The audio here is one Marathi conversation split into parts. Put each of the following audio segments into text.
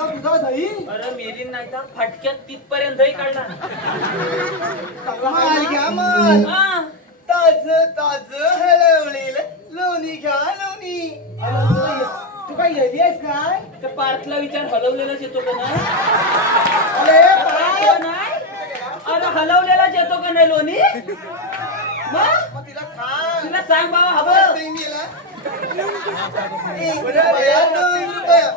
कुठला तुझा दही अरे मेरी नाही तर फटक्यात तिथपर्यंतही काढला माल घ्या माल. हा. ताज ताज हळवळील लोणी घ्या लोणी. अरे, तू काय येली आहेस काय त्या पार्थला विचार हलवलेलाच येतो का नाही? अरे का नाही? अरे हलवलेलाच येतो का नाही लोणी? मग? मग? तिला खा तुला सांग बाबा हवं दही मिळाला. एक रुपया, दोन रुपया.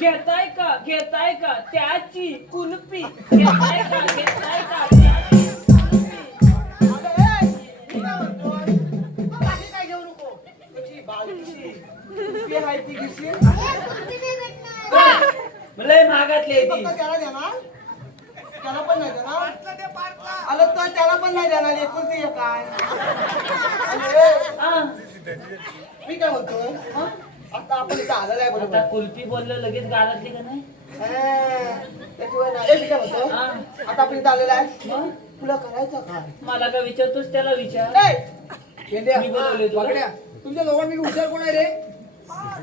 घेताय का? घेताय का? त्याची कुलपी घेताय का? घेताय का? कुल्फी बोललं लगेच गाळातली का नाही हा, त्याशिवाय. ए, हा. आता आपण इथं आलेलं आहे मग तुला करायचं काय मला काय विचारतोस त्याला विचार ए, गेंड्या, मी तुला. वाकड्या, तुमच्या दोघांपैकी हुशार कोण आहे रे हा.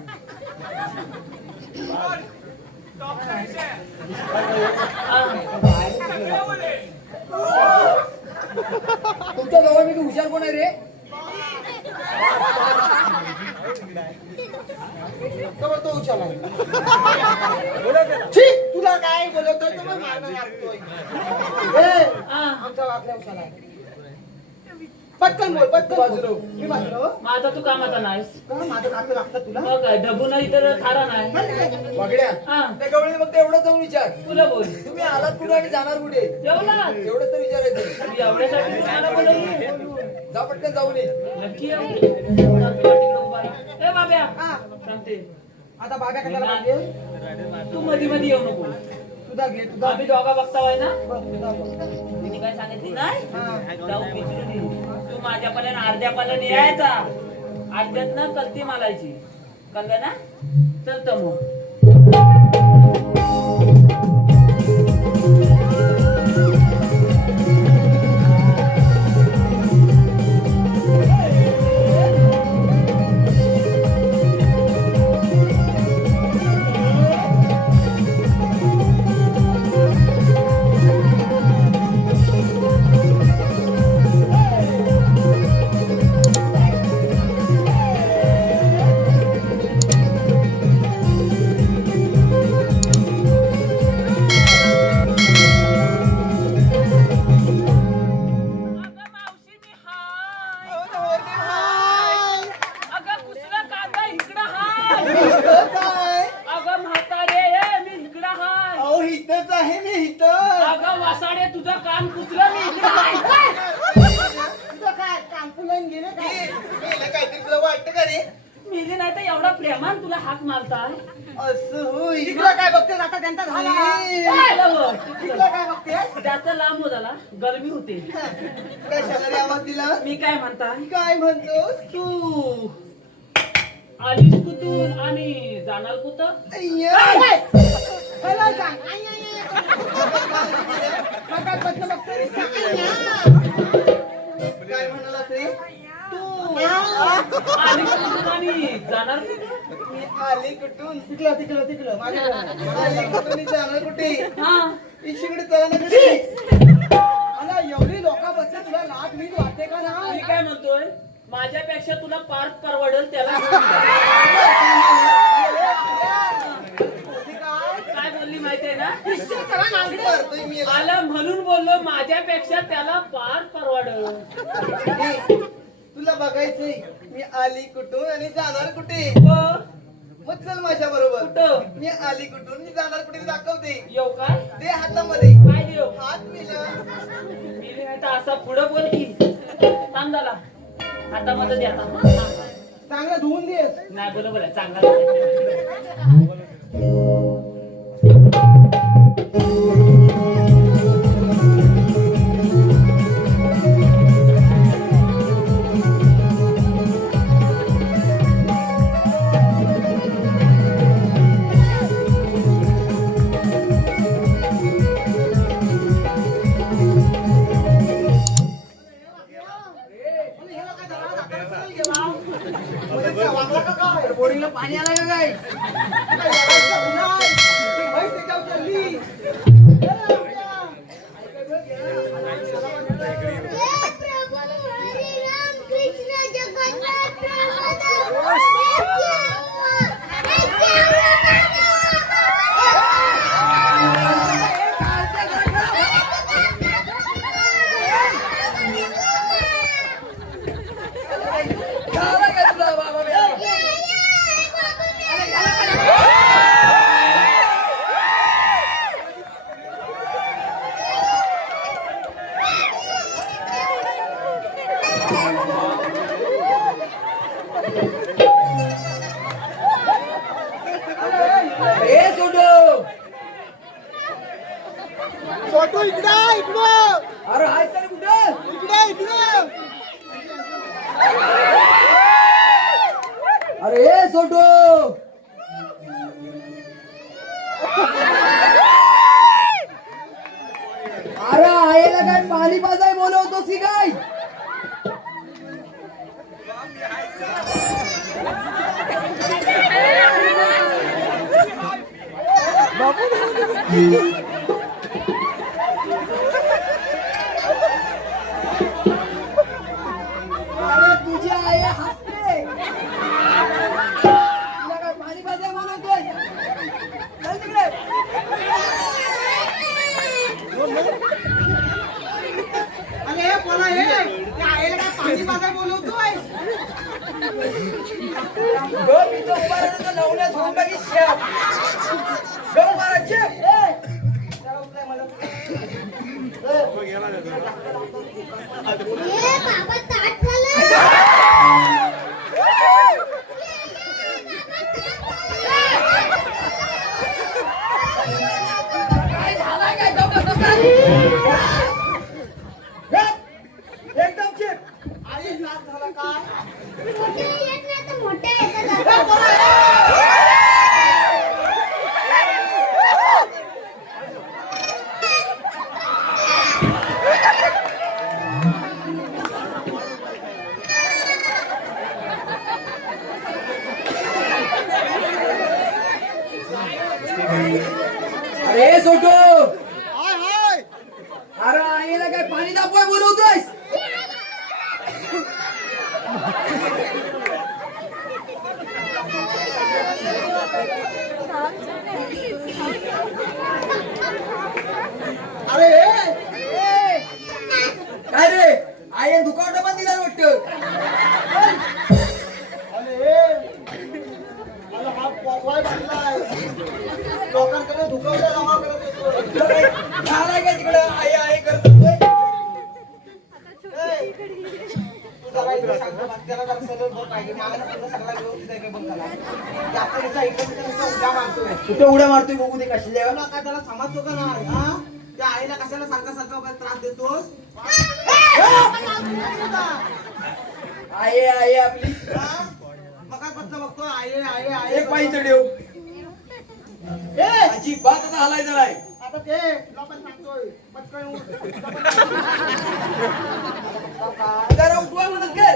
तुमच्या दोघांपैकी हुशार कोण आहे रे तो तो हुशार आहे छी, तुला काय बोलवतोय तो मग मारणं लागतोय. ए, हा. आमचा वाकड्या हुशार आहे. पटकन बोल पटकन बाजूलो मी बाजूलो मग आता तू कामाचा नाहीस का? माझं काकं लागतं तुला? मग काय ढबू नाही तर थारा नाही. वागड्या. हा. त्या मग एवढं जाऊन विचार. तुला बोल. तुम्ही आलात कुठे आणि जाणार कुठे? जेवला एवढंच तर विचारायचं. तू एवढ्यासाठी तुम्हाला बोलवली जा पटकन जाऊन ये नक्की येऊ. ए बाब्या. हा. सांगते. आता बाब्या कशाला पाहिजे तू मध्ये मध्ये येऊ नको. तुझा घे तुझा आम्ही दोघा ना? बस, तुझा बस. मी काय सांगितली नाही? हा. जाऊ विचारून ये. तू माझ्या पाल्यानं अर्ध्या पाल्याने यायचा. अर्ध्यात ना कलती मालायची. कळलं ना? चल तर मग. तुला वाटतं का रे मिली नाही तर एवढा प्रेमान तुला हाक मारताय. असं होय. इकडं काय बघतेस आता त्यांचा झाला. इकडं काय बघतेस? जास्त लांब हो झाला गरमी होते. आवाज दिला? मी काय म्हणताय? काय म्हणतोस तू? आलीस कुठून आणि जाणार कुठं अय्या. काय? कुठून आणि जाणार मी आली कुठून. आली आणि जाणार कुठे हा इशिकडे. मला एवढी तुला लाट मी वाटते का मी ना काय म्हणतोय माझ्यापेक्षा तुला पार्थ परवडेल त्याला काय? बोलली माहितीये ना मी. आला म्हणून बोललो माझ्यापेक्षा त्याला पार्थ परवडल तुला बघायचंय. मी आली कुठून आणि जाणार कुठे? मग चल माझ्या बरोबर. कुठं? मी आली कुठून मी जाणार कुठे दाखवते. येऊ काय दे हातामध्ये. काय देऊ? हात मिला. असा पुढं बोल की. थांब झाला आता मध्ये द्या. चांगला धुवून देस नाही बरोबर आहे. चांगला छोटू इकडे इकडे. अरे हाय सर कुठं इकडे इकडे. अरे ए सोडो अरे आईला काय पाणी पाजाय बोलवतोस की काय? अरे कुठे उड्या मारतोय बघू दे कशी तुला काय त्याला समजतो का हा? त्या आईला कशाला सारखा सारखा काय त्रास देतोस? आई आई आपली. हा? मगाचपासून बघतो? आई आई आई एक पायी चढेव अजिबात आता हलायचं नाही. आता ते पण सांगतोय. पटकन. जरा उठवा मदत कर.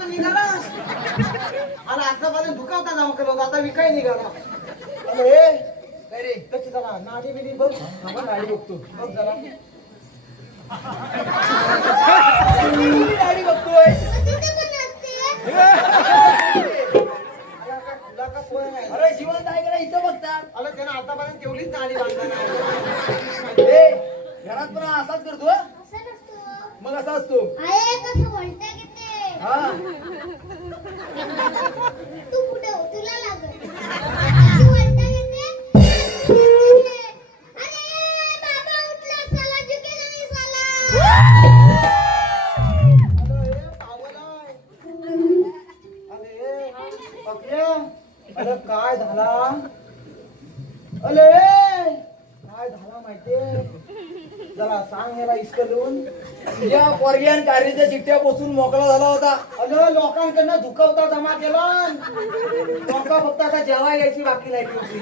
ह्याला विकाय पण निघाला आणि आतापर्यंत दुखावता जमा केला होता आता विकाय निघाला? अरे काय रे कशी जरा नाडी बिडी बघ. आपण नाडी बघतो. बघ जरा. गाडी बघतोय. तिथे पण असते तुला का पोहे नाही अरे जिवंत आहे का इथं बघता. अरे त्यानं आतापर्यंत तेवढीच बांधला. नाही घरात पण असाच करतो असं नसतो. मग असा असतो. तू कुठे तुला लागल. अरे काय झाला? अरे काय झाला माहितीये? जरा सांग याला इस्क देऊन. तुझ्या पोरग्यान कार्याच्या चिठ्ठ्या पोचून मोकळा झाला होता. अरे लोकांकडनं धुकवता जमा केला. लोक फक्त आता जेव्हा यायची बाकी नाही होती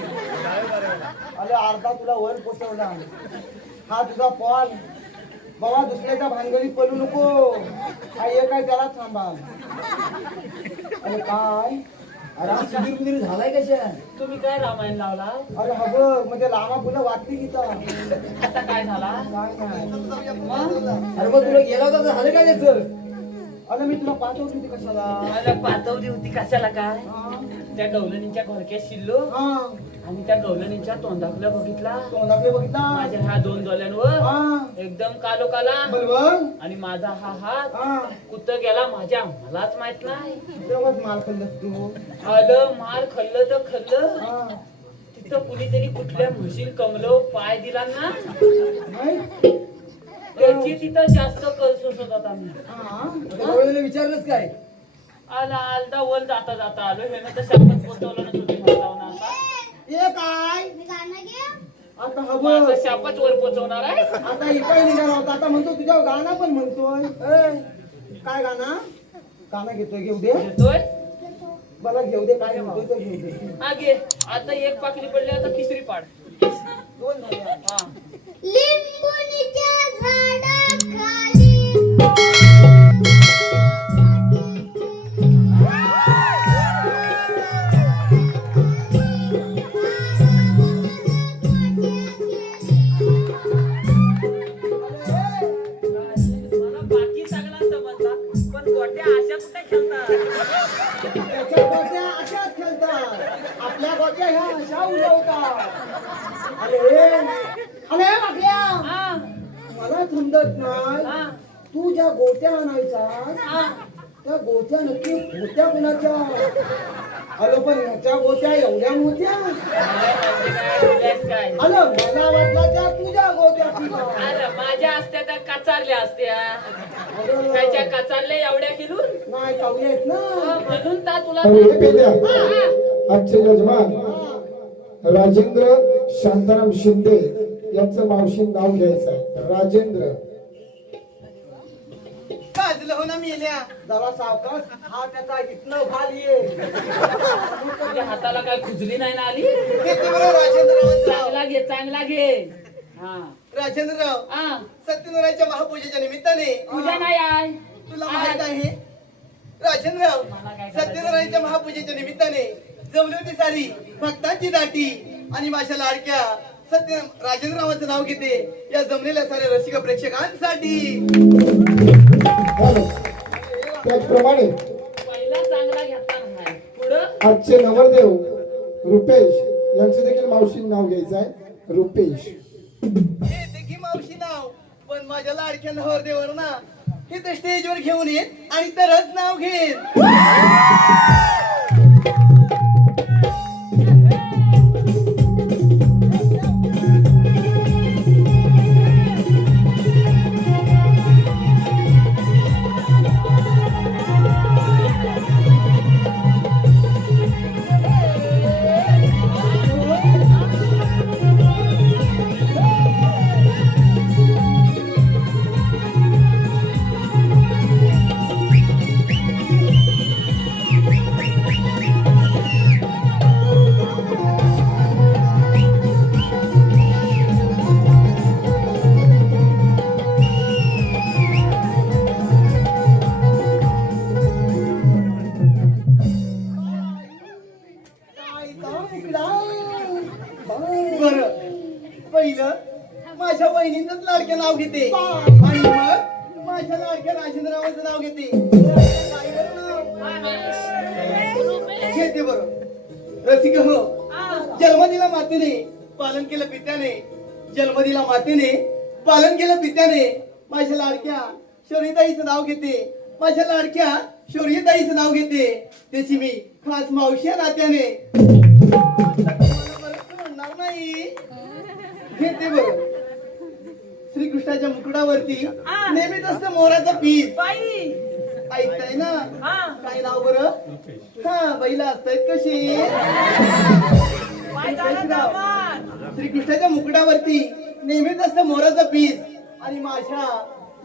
अरे अर्धा तुला वर पोचवला. हा तुझा पॉल. बाबा दुसऱ्याच्या भानगडीत पलू नको. हा एक काय त्याला थांबा अरे काय? अरे हा सुधीर बुधीर झालाय कशा तुम्ही काय रामायण लावला? अरे हा बघ म्हणजे लामा फुलं वाटली की तर. आता काय झाला? काय नाही. मग? अरे मग तुला गेला होता तर झालं काय त्याचं? अरे मी तुला पाठवली होती कशाला. मला पातवली होती कशाला काय? हा? त्या गवलणीच्या घोडक्यात शिल्लो हा. आणि त्या गवलणीच्या तोंडाकडे बघितला. तोंडाकडे बघितला. माझ्या ह्या दोन डोळ्यांवर. हा. एकदम कालो काला बरोबर आणि माझा हा हात कुत गेला माझ्या मलाच माहीत नाही. तेव्हाच खाल्लंस तू. आलं मार खाल्लं तर खाल्लं. हा. तिथं कुणीतरी कुठल्या म्हशीन कमलो पाय दिला ना. नाही? त्याची तिथं जास्त कल सोसत होता मी हा. विचारलंच काय? आला आलता वर जाता जाता आलो हे ना तर शापत पोचवलं ना तुम्ही मला हे काय? मी गाणं घे आता हा आता बघ शापच वर पोचवणार आहे आता इकडे निघाला होता. आता म्हणतो तुझ्या गाणं पण म्हणतोय. ए, काय गाणं? गाणं घेतोय घेऊ दे. येतोय मला घेऊ दे काय म्हणतोय तो घेऊ दे. घे. आता एक पाकली पडली आता तिसरी पाड. दोन झाले आता. हा. लिंबुनीच्या झाडाखाली. आजचे यजमान. राजेंद्र शांताराम शिंदे यांचं मावशी नाव घ्यायचं आहे. राजेंद्र. गाजलं हो ना मेल्या. जरा सावकाश. हा त्याचा इथनं भाल ये. तुझ्या हाताला काय खुजली नाही ना आली? किती बरं राजेंद्ररावांचं नाव. चांगला घे चांगला घे. हा. राजेंद्रराव हा. सत्यनारायणच्या महापूजेच्या निमित्ताने. तुझ्या नाही आहे. तुला माहीत आहे. राजेंद्रराव मला काय करायचं? सत्यनारायणच्या महापूजेच्या निमित्ताने जमली होती सारी. भक्तांची दाटी. आणि माझ्या लाडक्या सत्य राजेंद्ररावांचं नाव घेते. या जमलेल्या साऱ्या रसिक प्रेक्षकांसाठी. त्याचप्रमाणे पहिला चांगला घेतला नाही पुढं? आजचे नवरदेव रुपेश यांचं देखील मावशी नाव घ्यायचं आहे. रुपेश. हे देखी मावशी नाव. पण माझ्या लाडक्या नवरदेवर ना हे तर स्टेजवर घेऊन येत आणि तरच नाव घेत लाडक्या नाव घेते. आणि मग माझ्या लाडक्या राजेंद्ररावांचं नाव घेते. रसिक हो. जन्म दिला मातेने पालन केलं पित्याने. जन्म दिला मातेने पालन केलं पित्याने माझ्या लाडक्या शौर्यताईचं नाव घेते. माझ्या लाडक्या शौर्यताईचं नाव घेते. त्याची मी खास मावशी नात्याने. घेते बरं. श्रीकृष्णाच्या मुकुटावरती. नेहमीच असतं मोराचं पीस बाई. ऐकताय ना? हा. काय नाव बरं? हा बैला असतायत कशी. श्रीकृष्णाच्या मुकुटावरती नेहमीच असतं मोराचं पीस आणि माझ्या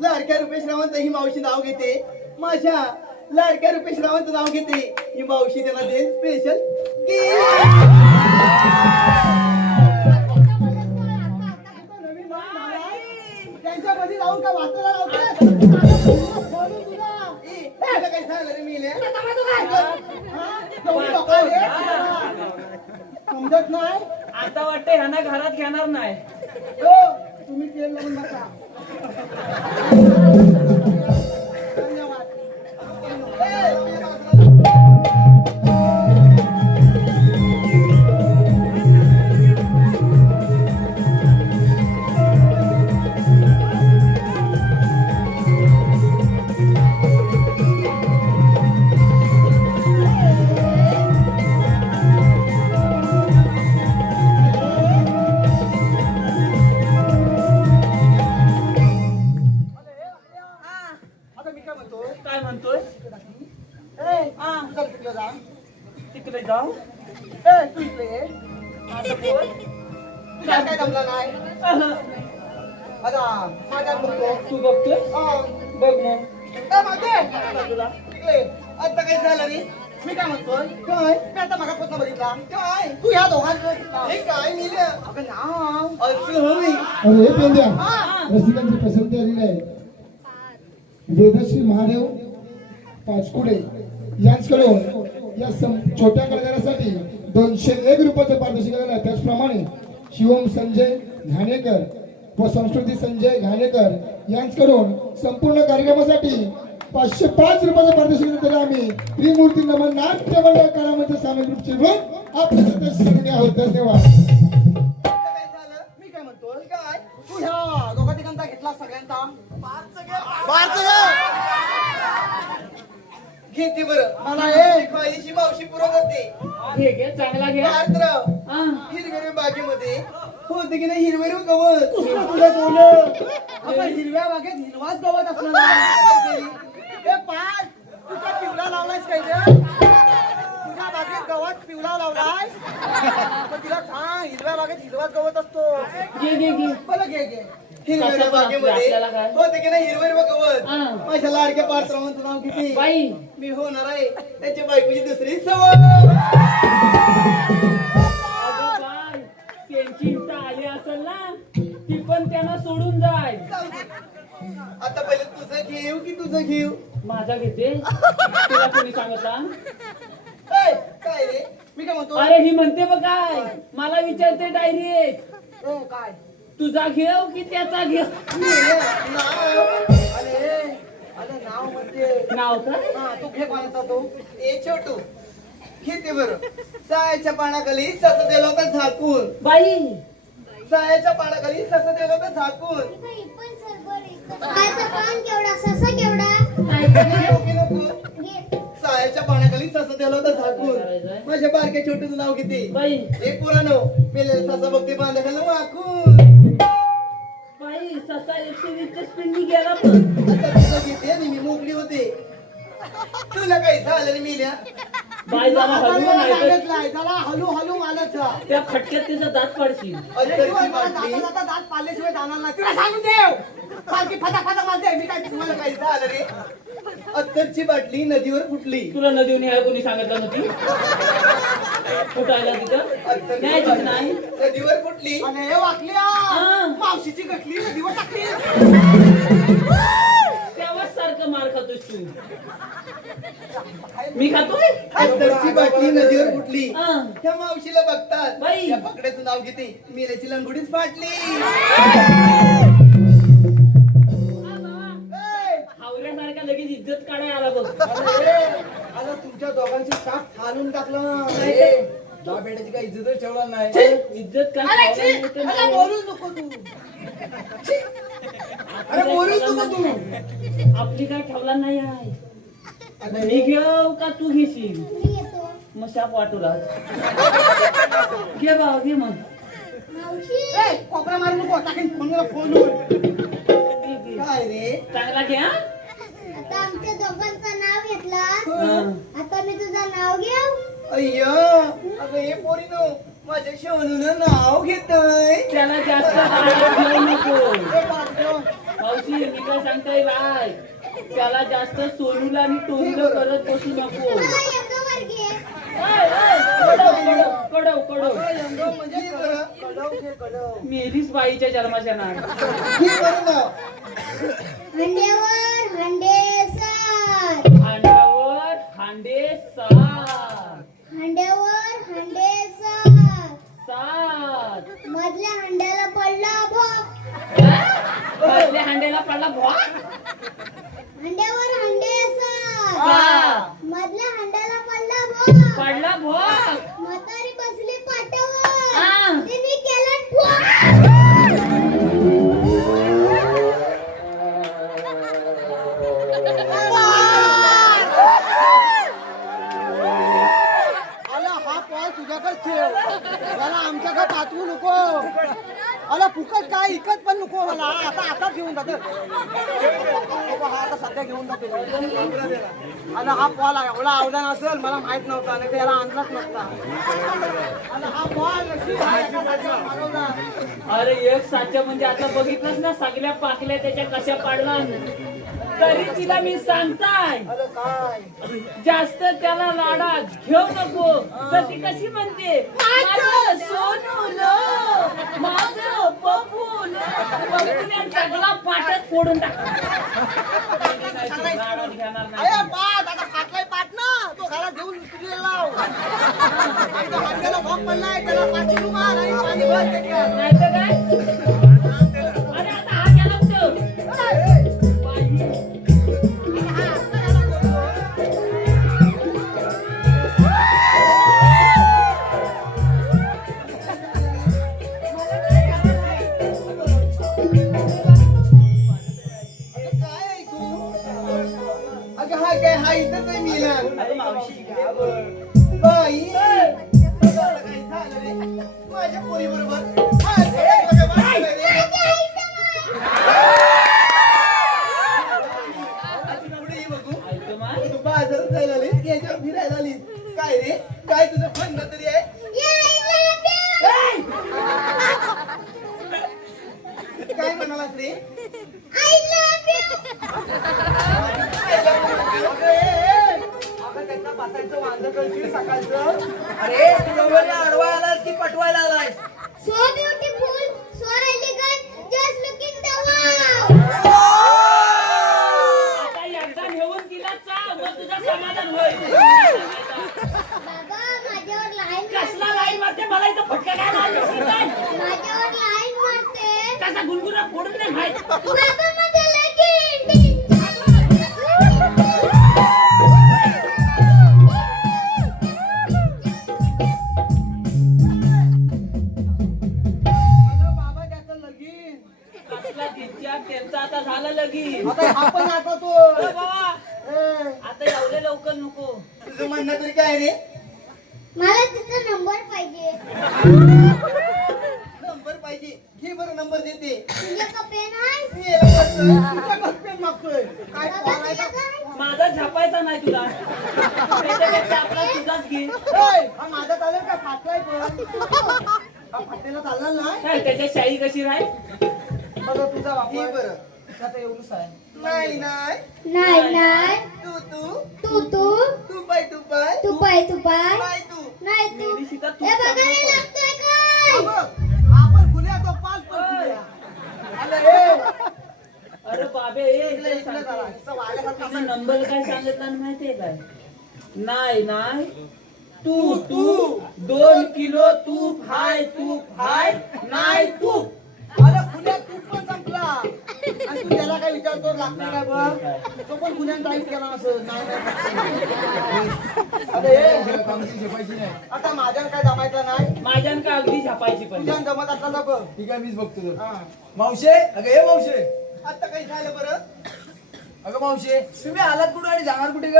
लाडक्या रुपेश रावांचं ही मावशी नाव घेते. माझ्या लाडक्या रुपेश रावांचं नाव घेते. ही मावशी त्यांना दे स्पेशल समजत नाही आता वाटतंय ह्यांना घरात घेणार नाही. हो, तुम्ही तेल लावून बसा धन्यवाद. वेदश्री महादेव पाचकुडे यांच्याकडून या छोट्या कलाकारासाठी दोनशे एक रुपयाचं पारितोषिक आलेलं आहे. त्याचप्रमाणे शिवम संजय घाणेकर व संस्कृती संजय घाणेकर यांच्याकडून संपूर्ण कार्यक्रमासाठी पाचशे पाच रुपयाचं पारितोषिक देत आम्ही त्रिमूर्ती नमन नाट्य मंडळ कलामंच सामाजिक ग्रुप चिरवून आपल्या सदस्य आहोत धन्यवाद. मी काय म्हणतो काय तिघांचा घेतला सगळ्यांचा. घेते बरं. मला हे खायची मावशी पुरत होती घे घे चांगला घे. हा. हिरव्या बागेमध्ये. होते की नाही हिरवे गवत. बोल आपण हिरव्या बागेत हिरवाच गवत असणार तुझा पिवळा लावलायस काय रे? तुझ्या बागेत गवत पिवळा लावलायस? पण तिला सांग हिरव्या बागेत हिरवाच गवत असतो. घे घे घे. मला घे घे. कशाचं बागेमध्ये? आपल्याला काय? होते की नाही हिरवे गवत हा. माझ्या लाडक्या पात्रवांचं नाव किती? बाई. मी होणार आहे. त्याच्या बायकोची दुसरी सवय. अगं बाय त्यांची इच्छा आली असेल ना ती पण त्यांना सोडून जाय. आता पहिले तुझं घेऊ की तुझं घेऊ? माझा घेते. तुला कोणी सांगता काय रे? मी काय म्हणतो? अरे ही म्हणते बघ काय. मला विचारते डायरेक्ट. ए, काय? तुझा घेव की त्याचा ए, नाव. अरे अरे नाव म्हणजे? नाव का? हा तू घे कोणाचा तो. ए छोटू. घेते बरं. सायाच्या पानाखाली सस दिलं होतं झाकून. बाई. सायाच्या पानाखाली सस दिलं होतं झाकून कायचा पान केवढा ससा केवढा? नको, नको. घे सायाच्या पानाखाली सस दिलं होतं झाकून माझ्या बारक्या छोटूचं नाव किती? बाई. एक पुरानो मेलेला ससा बघते बांधा खाल्लं वाकून. नाही ससा एकशे वीसच्या स्पीडनी गेला पण. आता तुझं घेते आणि मी मोकळी होते. तुला काही झालं रे मिल्या बाई जरा हलू नाही तर सांगितलंय जरा हलू हलू मालच. त्या फटक्यात तिचा दात पाडशील. अत्तरची बाटली दात पाल्याशिवाय जाणार नाही. तुला सांगून देव! सारखी फटा फटा मारते. मी काय तुम्हाला काही झालं रे अत्तरची बाटली नदीवर फुटली. तुला नदी न्याय कोणी सांगितलं नव्हती? फुटायला तिथं? न्यायचीच नाही. नदीवर फुटली. आणि हे वाकल्या. मावशीची गटली नदीवर टाकली. तेव्हाच सारखं मार खातोस तू. मी खातोय? अंतरची बाटली नदीवर फुटली त्या मावशीला बघतात. बाई. त्या पकड्याचं नाव घेते. मेल्याची लंगुडीच फाटली. ए, हावऱ्यासारखा लगेच इज्जत काढाय आला बघ. आता तुमच्या दोघांची साप खालून टाकलं. दहा बेड्याची काही इज्जतच ठेवला नाही. इज्जत काय अरे, नको तू. अरे बोलूच नको तू. आपली काय ठेवला नाही आहे? आता मी घेऊ का तू घेशील? मी येतो मग शाप वाटू राहत घे भाऊ घे मग. कोपरा मारू नको फोनवर फोनवर. चांगला घे आता आमच्या दोघांचं नाव घेतलं. आता मी तुझं नाव घेऊ. अय्य अगं हे पोरीनो माझ्या शोनून नाव घेतोय. त्याला जास्त नको. मी काय सांगतोय बाय? त्याला जास्त सोनूला आणि टोनलं करत बसू नको. कडव मेरीच बाईच्या जन्माच्या नाव हांड्यावर हांडे हांड्यावर हांडे सात. मधल्या हांड्याला पडला भो मधल्या हांड्याला पडला भो हंड्यावर हंडे असत मधल्या हंड्याला पडला भोग. पडला भोग. म्हातारी बसली पाठी एवढा अवधान असेल मला माहीत नव्हता आणि त्याला आणलाच नव्हता. अरे एक साच्या म्हणजे आता बघितलंच ना सगळ्या पाकल्या त्याच्या कशा पाडला तरी तिला मी सांगताय जास्त त्याला लाडा घेऊ नको. तर ती कशी म्हणते सोनू माझ पपूल सगळा पाटच फोडून टाकला. त्याला भोग पडलाय त्याला पाचशे रुपये नाही तर काय? बाजारात जायला आलीस? याच्यावर फिरायला आलीस? काय रे? काय तुझं म्हणणं तरी 好的。नंबर काय सांगितला माहितीये काय? नाही नाही. तू तू दोन किलो तू हाय तू हाय. नाही तू अरे पुण्या तूप पण संपला. त्याला काय विचारतो लागणार आहे बघ तो पण पुण्यात टाईप केला असं. नाही नाही. झेपायची नाही आता माझ्या काय जमायचं नाही? माझ्या काय अगदी छापायची पण तुझ्या जमत असला बघ. ठीक आहे मीच बघतो मावशे अगं हे मावशे. आता काही झालं बरं? अगं मावशे तुम्ही आलात कुठं आणि जाणार कुठे ग?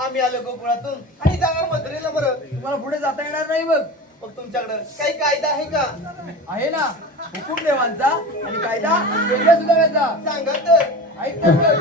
आम्ही आलो गोकुळातून. आणि जाणार मधुरेला बरं. तुम्हाला पुढे जाता येणार नाही बघ. मग तुमच्याकडं काही कायदा आहे का? आहे ना. हुकूम देवांचा आणि कायदा सुद्धा सांगा तर. ऐक तर.